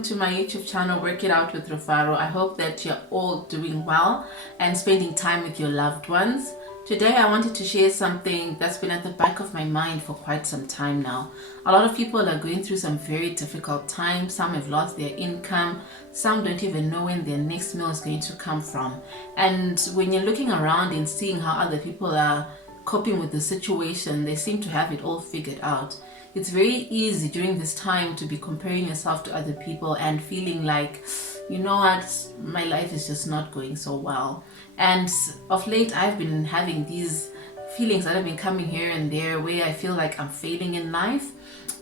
welcome to my YouTube channel, Work It Out with Rufaro. I hope that you're all doing well and spending time with your loved ones. Today I wanted to share something that's been at the back of my mind for quite some time now. A lot of people are going through some very difficult times. Some have lost their income. Some don't even know when their next meal is going to come from. And when you're looking around and seeing how other people are coping with the situation, they seem to have it all figured out. It's very easy during this time to be comparing yourself to other people and feeling like, you know what, my life is just not going so well. And of late, I've been having these feelings that have been coming here and there where I feel like I'm failing in life.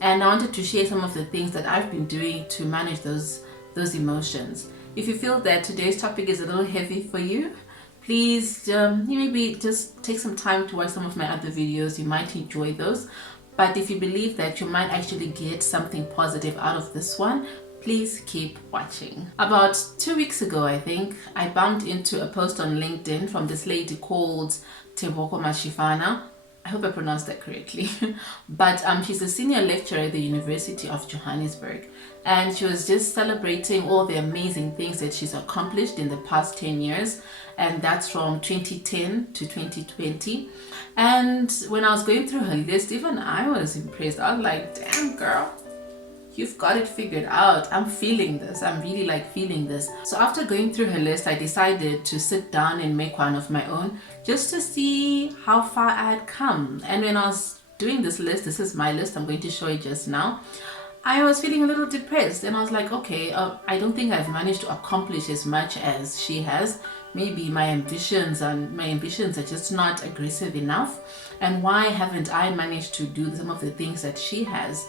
And I wanted to share some of the things that I've been doing to manage those emotions. If you feel that today's topic is a little heavy for you, please maybe just take some time to watch some of my other videos. You might enjoy those. But if you believe that you might actually get something positive out of this one, please keep watching. About 2 weeks ago, I think, I bumped into a post on LinkedIn from this lady called Teboko Mashifana. I hope I pronounced that correctly. But she's a senior lecturer at the University of Johannesburg. And she was just celebrating all the amazing things that she's accomplished in the past 10 years. And that's from 2010 to 2020. And when I was going through her list, even I was impressed. I was like, damn girl, you've got it figured out. I'm feeling this. I'm really like feeling this. So after going through her list, I decided to sit down and make one of my own just to see how far I had come. And when I was doing this list, this is my list, I'm going to show you just now, I was feeling a little depressed. And I was like, okay, I don't think I've managed to accomplish as much as she has. Maybe my ambitions are just not aggressive enough. And why haven't I managed to do some of the things that she has?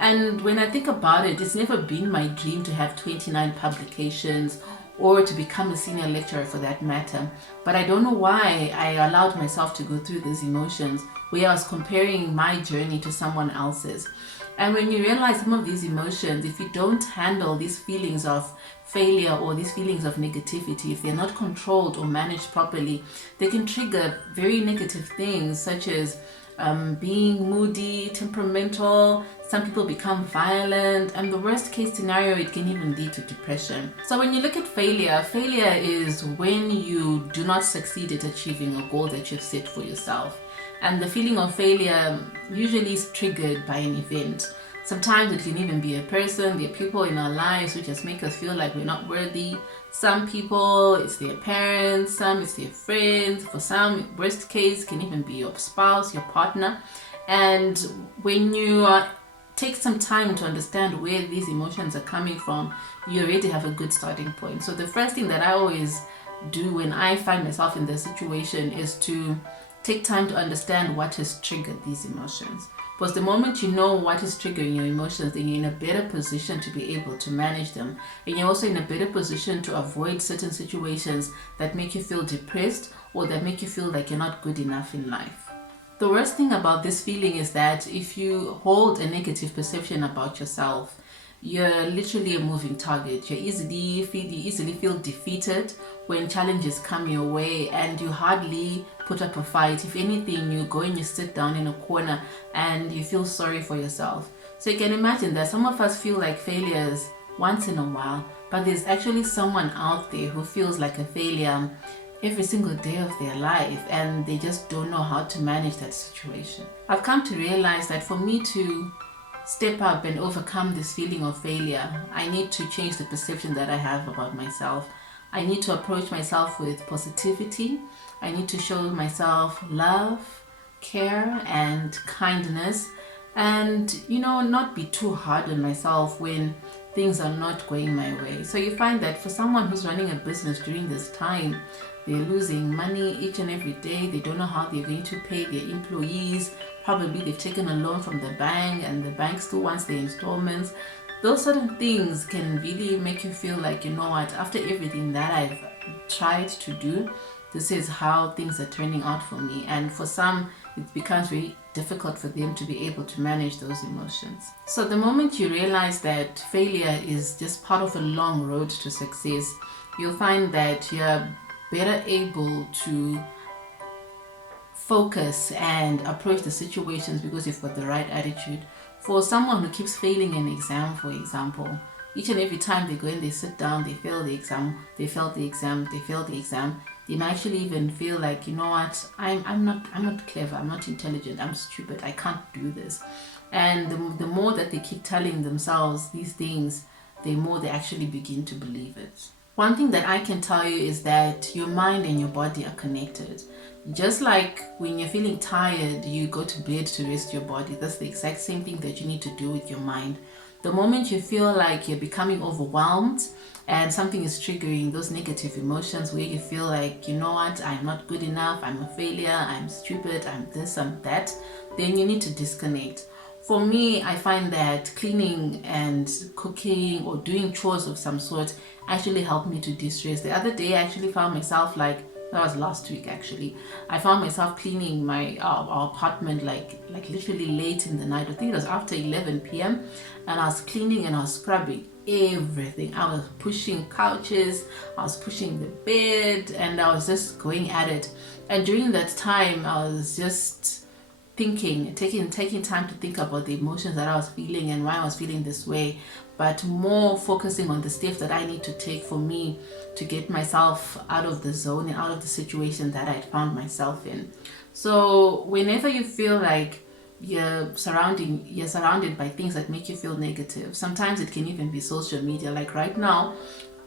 And when I think about it, it's never been my dream to have 29 publications or to become a senior lecturer for that matter. But I don't know why I allowed myself to go through these emotions where I was comparing my journey to someone else's. And when you realize some of these emotions, if you don't handle these feelings of failure or these feelings of negativity, if they're not controlled or managed properly, they can trigger very negative things such as being moody, temperamental. Some people become violent, and the worst case scenario, it can even lead to depression. So when you look at failure, failure is when you do not succeed at achieving a goal that you've set for yourself. And the feeling of failure usually is triggered by an event. Sometimes it can even be a person. There are people in our lives who just make us feel like we're not worthy. Some people, it's their parents, some it's their friends. For some, worst case, can even be your spouse, your partner. And when you take some time to understand where these emotions are coming from, you already have a good starting point. So the first thing that I always do when I find myself in this situation is to take time to understand what has triggered these emotions. Because the moment you know what is triggering your emotions, then you're in a better position to be able to manage them. And you're also in a better position to avoid certain situations that make you feel depressed or that make you feel like you're not good enough in life. The worst thing about this feeling is that if you hold a negative perception about yourself, you're literally a moving target. You easily feel defeated when challenges come your way, and you hardly put up a fight. If anything, you go and you sit down in a corner and you feel sorry for yourself. So you can imagine that some of us feel like failures once in a while, but there's actually someone out there who feels like a failure every single day of their life, and they just don't know how to manage that situation. I've come to realize that for me to step up and overcome this feeling of failure, I need to change the perception that I have about myself. I need to approach myself with positivity. I need to show myself love, care, and kindness, and not be too hard on myself when things are not going my way. So you find that for someone who's running a business during this time, they're losing money each and every day. They don't know how they're going to pay their employees. Probably they've taken a loan from the bank and the bank still wants their installments. Those certain things can really make you feel like, you know what, after everything that I've tried to do, this is how things are turning out for me. And for some, it becomes very difficult for them to be able to manage those emotions. So the moment you realize that failure is just part of a long road to success, you'll find that you're better able to focus and approach the situations because you've got the right attitude. For someone who keeps failing an exam, for example, Each and every time they go in, they sit down, they fail the exam, they fail the exam, they fail the exam. They might actually even feel like, you know what, I'm not clever, I'm not intelligent, I'm stupid, I can't do this. And the more that they keep telling themselves these things, the more they actually begin to believe it. One thing that I can tell you is that your mind and your body are connected. Just like when you're feeling tired, you go to bed to rest your body. That's the exact same thing that you need to do with your mind. The moment you feel like you're becoming overwhelmed and something is triggering those negative emotions where you feel like, you know what, I'm not good enough, I'm a failure, I'm stupid, I'm this, I'm that, then you need to disconnect. For me, I find that cleaning and cooking or doing chores of some sort actually helped me to de-stress. The other day I actually found myself like, that was last week actually, I found myself cleaning my our apartment like literally late in the night. I think it was after 11 p.m. and I was cleaning and I was scrubbing everything. I was pushing couches, I was pushing the bed, and I was just going at it. And during that time I was just thinking, taking time to think about the emotions that I was feeling and why I was feeling this way, but more focusing on the steps that I need to take for me to get myself out of the zone and out of the situation that I found myself in. So whenever you feel like you're surrounded by things that make you feel negative, sometimes it can even be social media. Like right now,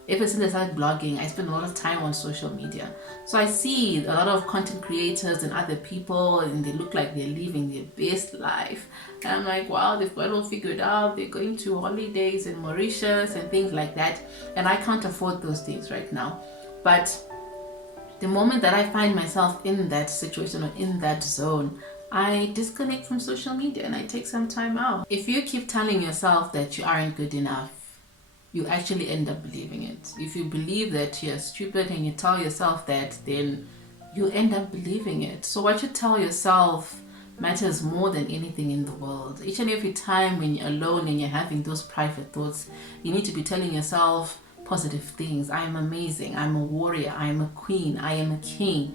ever since I started blogging, I spend a lot of time on social media. So I see a lot of content creators and other people, and they look like they're living their best life. And I'm like, wow, they've got it all figured out. They're going to holidays in Mauritius and things like that. And I can't afford those things right now. But the moment that I find myself in that situation or in that zone, I disconnect from social media and I take some time out. If you keep telling yourself that you aren't good enough, you actually end up believing it. If you believe that you're stupid and you tell yourself that, then you end up believing it. So what you tell yourself matters more than anything in the world. Each and every time when you're alone and you're having those private thoughts, you need to be telling yourself positive things. I am amazing, I'm a warrior, I am a queen, I am a king.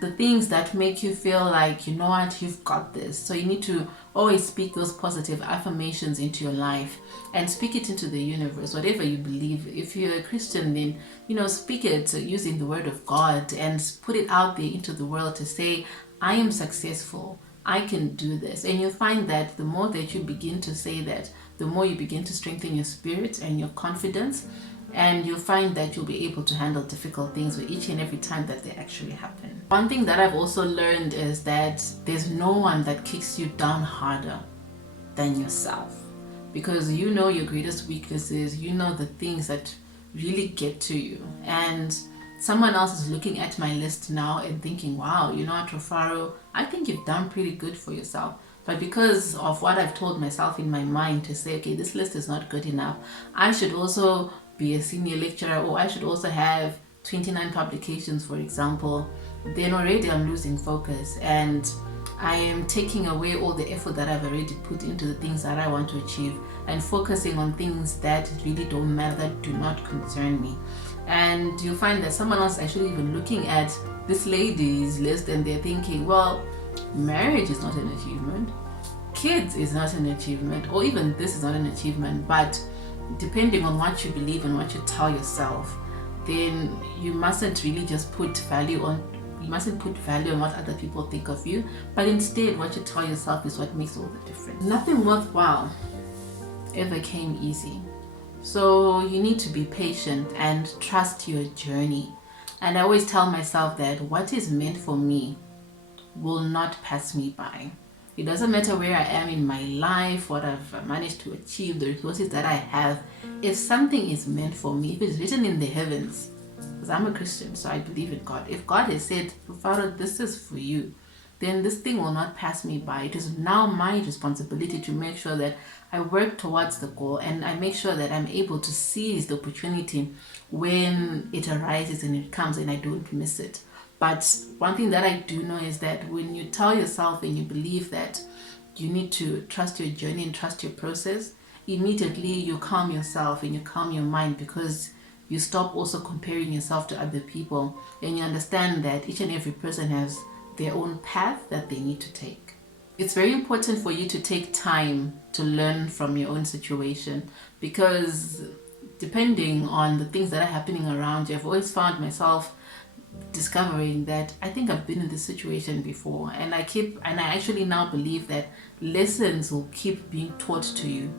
The things that make you feel like, you know what, you've got this. So you need to always speak those positive affirmations into your life and speak it into the universe, whatever you believe. If you're a Christian, then, you know, speak it using the word of God and put it out there into the world to say, I am successful, I can do this. And you'll find that the more that you begin to say that, the more you begin to strengthen your spirit and your confidence, and you'll find that you'll be able to handle difficult things with each and every time that they actually happen. One thing that I've also learned is that there's no one that kicks you down harder than yourself, because you know your greatest weaknesses, you know the things that really get to you. And someone else is looking at my list now and thinking, wow, you know what, Rufaro, I think you've done pretty good for yourself. But because of what I've told myself in my mind to say, okay, this list is not good enough, I should also be a senior lecturer, or I should also have 29 publications, for example, then already I'm losing focus and I am taking away all the effort that I've already put into the things that I want to achieve and focusing on things that really don't matter, that do not concern me. And you'll find that someone else actually even looking at this lady's list and they're thinking, well, marriage is not an achievement, kids is not an achievement, or even this is not an achievement. But depending on what you believe and what you tell yourself, then you mustn't really just put value on what other people think of you, but instead what you tell yourself is what makes all the difference. Nothing worthwhile ever came easy. So you need to be patient and trust your journey. And I always tell myself that what is meant for me will not pass me by. It doesn't matter where I am in my life, what I've managed to achieve, the resources that I have. If something is meant for me, if it's written in the heavens, because I'm a Christian, so I believe in God. If God has said, Father, this is for you, then this thing will not pass me by. It is now my responsibility to make sure that I work towards the goal and I make sure that I'm able to seize the opportunity when it arises and it comes and I don't miss it. But one thing that I do know is that when you tell yourself and you believe that you need to trust your journey and trust your process, immediately you calm yourself and you calm your mind, because you stop also comparing yourself to other people and you understand that each and every person has their own path that they need to take. It's very important for you to take time to learn from your own situation, because depending on the things that are happening around you, I've always found myself discovering that I think I've been in this situation before, and I actually now believe that lessons will keep being taught to you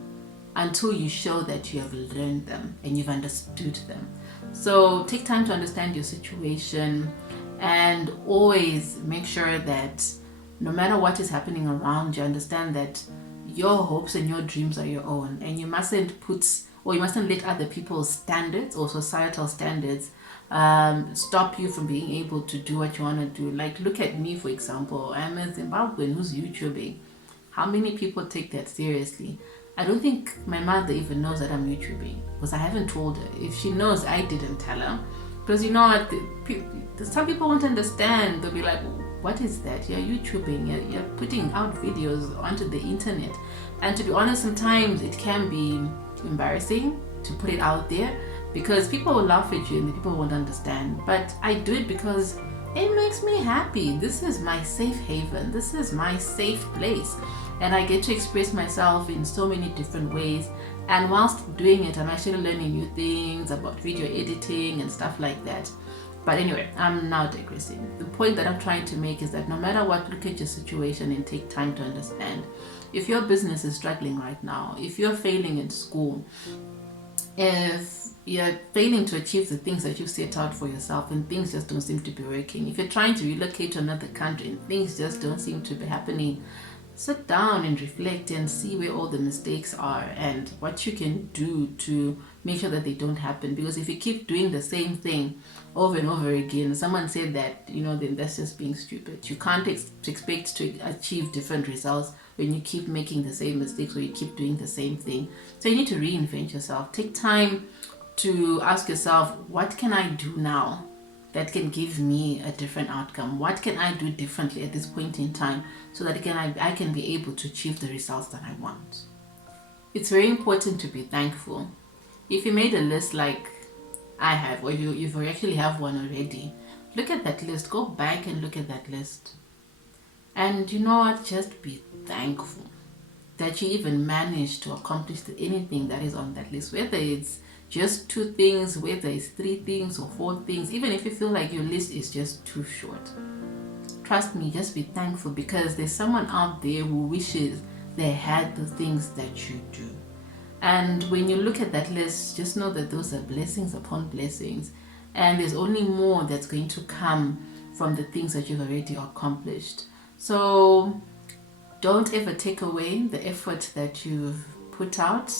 until you show that you have learned them and you've understood them. So take time to understand your situation, and always make sure that no matter what is happening around you, understand that your hopes and your dreams are your own, and you mustn't let other people's standards or societal standards stop you from being able to do what you want to do. Like, look at me, for example. I'm a Zimbabwean who's YouTubing. How many people take that seriously? I don't think my mother even knows that I'm YouTubing, because I haven't told her. If she knows, I didn't tell her. Because you know what, some people won't understand. They'll be like, what is that? You're YouTubing, you're putting out videos onto the internet. And to be honest, sometimes it can be embarrassing to put it out there, because people will laugh at you and people won't understand. But I do it because it makes me happy. This is my safe haven. This is my safe place. And I get to express myself in so many different ways. And whilst doing it, I'm actually learning new things about video editing and stuff like that. But anyway, I'm now digressing. The point that I'm trying to make is that no matter what, look at your situation and take time to understand. If your business is struggling right now, if you're failing in school, if you're failing to achieve the things that you've set out for yourself and things just don't seem to be working, if you're trying to relocate to another country and things just don't seem to be happening, sit down and reflect and see where all the mistakes are and what you can do to make sure that they don't happen. Because if you keep doing the same thing over and over again, someone said that, then that's just being stupid. You can't expect to achieve different results when you keep making the same mistakes or you keep doing the same thing. So you need to reinvent yourself. Take time to ask yourself, what can I do now that can give me a different outcome? What can I do differently at this point in time so that I can be able to achieve the results that I want? It's very important to be thankful. If you made a list like I have, or you actually have one already, look at that list. Go back and look at that list. And you know what? Just be thankful that you even managed to accomplish anything that is on that list, whether it's just 2 things, whether it's 3 things or 4 things. Even if you feel like your list is just too short, trust me, just be thankful, because there's someone out there who wishes they had the things that you do. And when you look at that list, just know that those are blessings upon blessings, and there's only more that's going to come from the things that you've already accomplished. So don't ever take away the effort that you've put out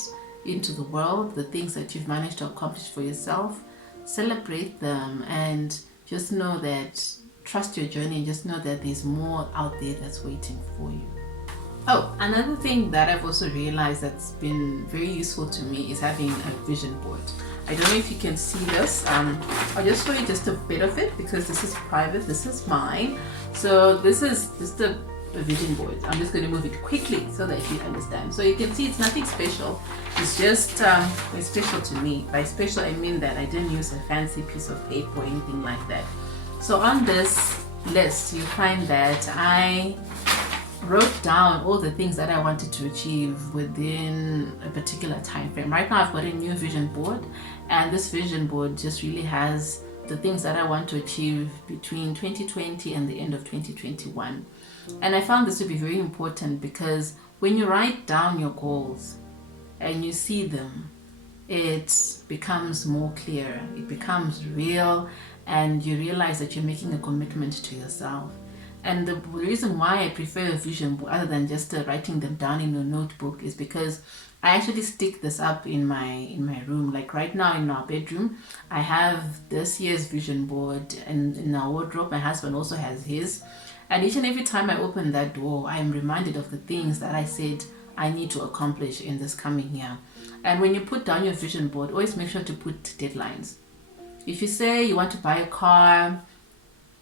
into the world, the things that you've managed to accomplish for yourself. Celebrate them and just know that, trust your journey, and just know that there's more out there that's waiting for you. Oh, another thing that I've also realized that's been very useful to me is having a vision board. I don't know if you can see this. I'll just show you just a bit of it because this is private, this is mine. So this is just a vision board. I'm just going to move it quickly so that you understand. So you can see it's nothing special. It's just it's special to me. By special, I mean that I didn't use a fancy piece of paper or anything like that. So on this list, you find that I wrote down all the things that I wanted to achieve within a particular time frame. Right now I've got a new vision board, and this vision board just really has the things that I want to achieve between 2020 and the end of 2021. And I found this to be very important because when you write down your goals and you see them, it becomes more clear, it becomes real, and you realize that you're making a commitment to yourself. And the reason why I prefer a vision board other than just writing them down in a notebook is because I actually stick this up in my room. Like right now in our bedroom, I have this year's vision board, and in our wardrobe, my husband also has his. And each and every time I open that door, I am reminded of the things that I said I need to accomplish in this coming year. And when you put down your vision board, always make sure to put deadlines. If you say you want to buy a car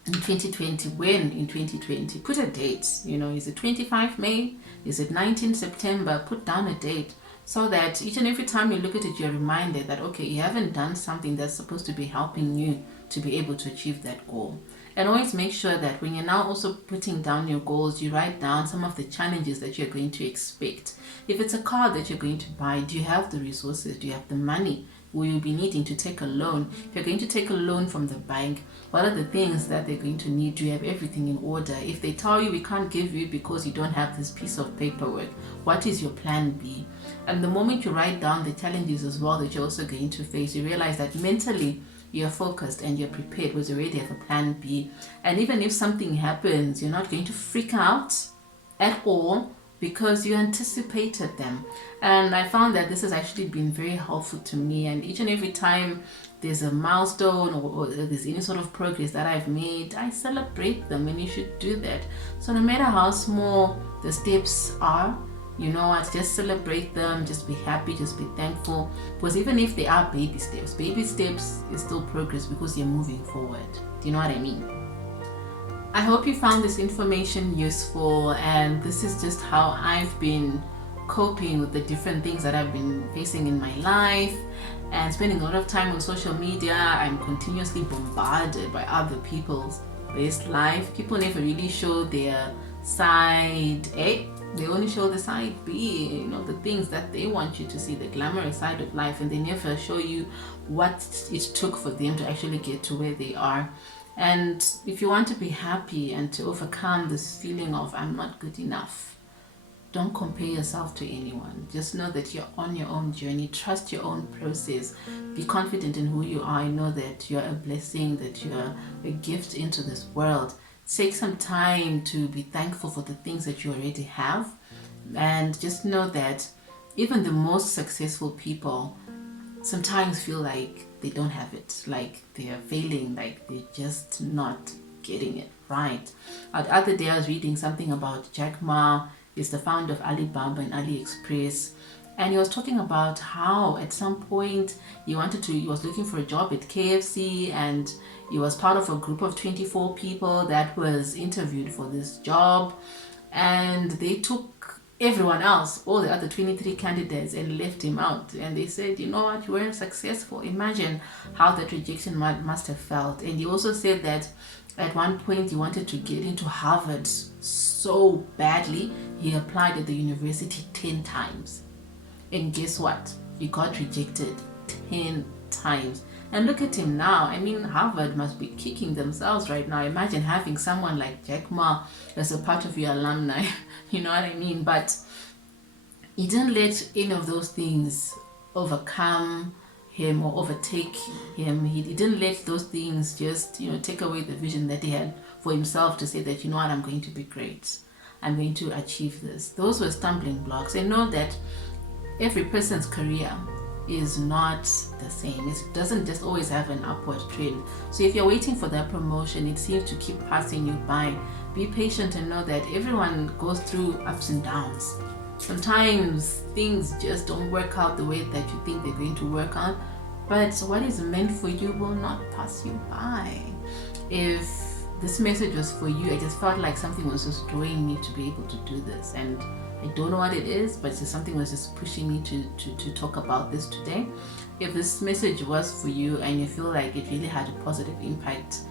in 2020, when in 2020, put a date. Is it 25 May? Is it 19 September? Put down a date so that each and every time you look at it, you're reminded that, okay, you haven't done something that's supposed to be helping you to be able to achieve that goal. And always make sure that when you're now also putting down your goals, you write down some of the challenges that you're going to expect. If it's a car that you're going to buy, do you have the resources? Do you have the money will you be needing to take a loan? If you're going to take a loan from the bank, what are the things that they're going to need? Do you have everything in order? If they tell you we can't give you because you don't have this piece of paperwork, what is your plan B? And the moment you write down the challenges as well that you're also going to face, you realize that mentally you're focused and you're prepared because you already have a plan B. And even if something happens, you're not going to freak out at all because you anticipated them. And I found that this has actually been very helpful to me, and each and every time there's a milestone or there's any sort of progress that I've made, I celebrate them, and you should do that. So no matter how small the steps are, you know what, just celebrate them, just be happy, just be thankful, because even if they are baby steps is still progress because you're moving forward. Do you know what I mean? I hope you found this information useful, and this is just how I've been coping with the different things that I've been facing in my life and spending a lot of time on social media. I'm continuously bombarded by other people's best life. People never really show their side A, they only show the side B, you know, the things that they want you to see, the glamorous side of life, and they never show you what it took for them to actually get to where they are. And if you want to be happy and to overcome this feeling of I'm not good enough, don't compare yourself to anyone. Just know that you're on your own journey. Trust your own process. Be confident in who you are. Know that you're a blessing, that you're a gift into this world. Take some time to be thankful for the things that you already have. And just know that even the most successful people sometimes feel like they don't have it, like they are failing, like they're just not getting it right. The other day I was reading something about Jack Ma. He's the founder of Alibaba and AliExpress, and he was talking about how at some point he was looking for a job at KFC, and he was part of a group of 24 people that was interviewed for this job, and they took everyone else, all the other 23 candidates, and left him out. And they said, you know what, you weren't successful. Imagine how that rejection must have felt. And he also said that at one point he wanted to get into Harvard so badly, he applied at the university 10 times. And guess what? He got rejected 10 times. And look at him now. I mean, Harvard must be kicking themselves right now. Imagine having someone like Jack Ma as a part of your alumni. You know what I mean? But he didn't let any of those things overcome him or overtake him. He didn't let those things just, you know, take away the vision that he had for himself to say that, you know what, I'm going to be great. I'm going to achieve this. Those were stumbling blocks. And know that every person's career is not the same. It doesn't just always have an upward trend. So if you're waiting for that promotion, it seems to keep passing you by. Be patient and know that everyone goes through ups and downs. Sometimes things just don't work out the way that you think they're going to work out, but what is meant for you will not pass you by. If this message was for you, I just felt like something was just drawing me to be able to do this, and I don't know what it is, but just something was just pushing me to talk about this today. If this message was for you and you feel like it really had a positive impact,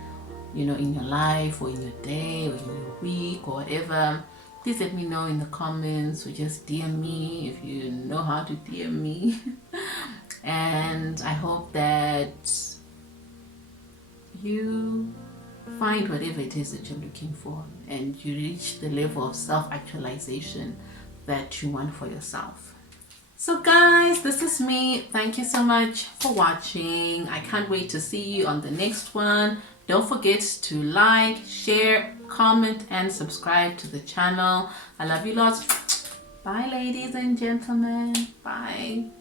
you know, in your life or in your day or in your week or whatever, please let me know in the comments, or just DM me if you know how to DM me. And I hope that you find whatever it is that you're looking for and you reach the level of self-actualization that you want for yourself. So guys, this is me. Thank you so much for watching. I can't wait to see you on the next one. Don't forget to like, share, comment, and subscribe to the channel. I love you lots. Bye, ladies and gentlemen. Bye.